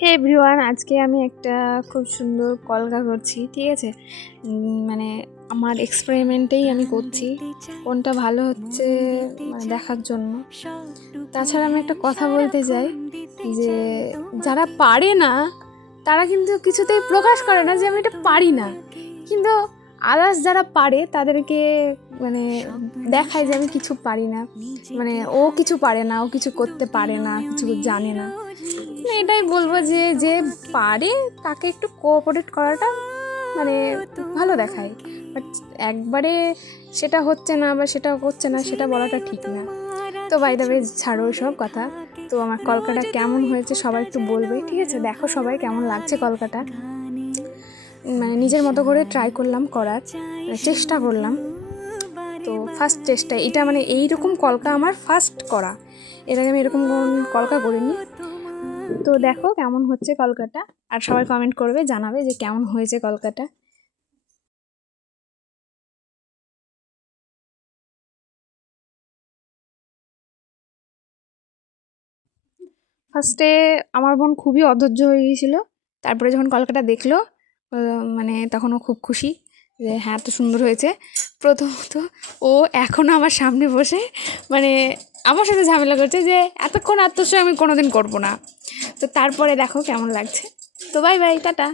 হে everyone, আজকে আমি একটা খুব সুন্দর কলকা করছি, ঠিক আছে। মানে আমার এক্সপেরিমেন্টেই আমি করছি, কোনটা ভালো হচ্ছে মানে দেখার জন্য। তাছাড়া আমি একটা কথা বলতে চাই যে যারা পারে না তারা কিন্তু কিছুতেই প্রকাশ করে না যে আমি এটা পারি না, কিন্তু আদার্স যারা পারে তাদেরকে মানে দেখায় যে আমি কিছু পারি না, মানে ও কিছু পারে না, ও কিছু করতে পারে না, কিছু জানে না। এটাই বলবো যে যে পারে তাকে একটু কোঅপারেট করাটা মানে ভালো দেখায়, বাট একবারে সেটা হচ্ছে না বা সেটা করছে না সেটা বলাটা ঠিক না। তো বাই দ্য ওয়ে ছাড়ো সব কথা। তো আমার কলকাটা কেমন হয়েছে সবাই একটু বলবে, ঠিক আছে। দেখো সবাই কেমন লাগছে কলকাটা, মানে নিজের মতো করে ট্রাই করলাম করার, চেষ্টা করলাম। তো ফার্স্ট চেষ্টা এটা, মানে এইরকম কলকা আমার ফার্স্ট করা, এর আগে আমি এরকম কলকা করিনি। তো দেখো কেমন হচ্ছে কলকাটা, আর সবাই কমেন্ট করবে, জানাবে যে কেমন হয়েছে কলকাটা। ফার্স্টে আমার বোন খুবই অধৈর্য হয়ে গিয়েছিল, তারপরে যখন কলকাটা দেখলো মানে তখন ও খুব খুশি যে হ্যাঁ এত সুন্দর হয়েছে। প্রথমত ও এখনও আমার সামনে বসে মানে আমার সাথে ঝামেলা করছে যে এতক্ষণ আত্মস্বয় আমি কোনোদিন করবো না। তো তারপরে দেখো কেমন লাগছে। তো বাই বাই, টাটা।